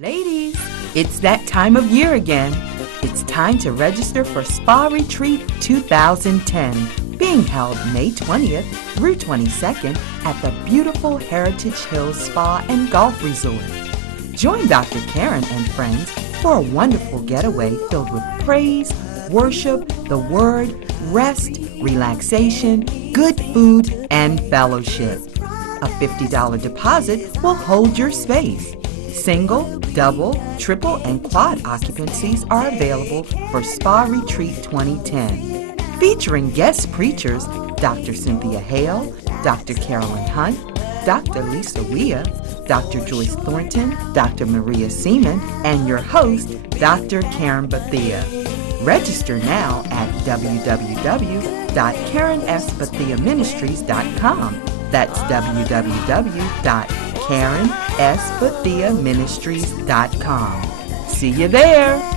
Ladies, it's that time of year again. It's time to register for Spa Retreat 2010, being held May 20th through 22nd at the beautiful Heritage Hills Spa and Golf Resort. Join Dr. Karen and friends for a wonderful getaway filled with praise, worship, the Word, rest, relaxation, good food, and fellowship. A $50 deposit will hold your space. Single, double, triple, and quad occupancies are available for Spa Retreat 2010. Featuring guest preachers Dr. Cynthia Hale, Dr. Carolyn Hunt, Dr. Lisa Wea, Dr. Joyce Thornton, Dr. Maria Seaman, and your host, Dr. Karen Bethea. Register now at www.KarenSBetheaMinistries.com. That's www.KarenSBetheaMinistries.com. See you there!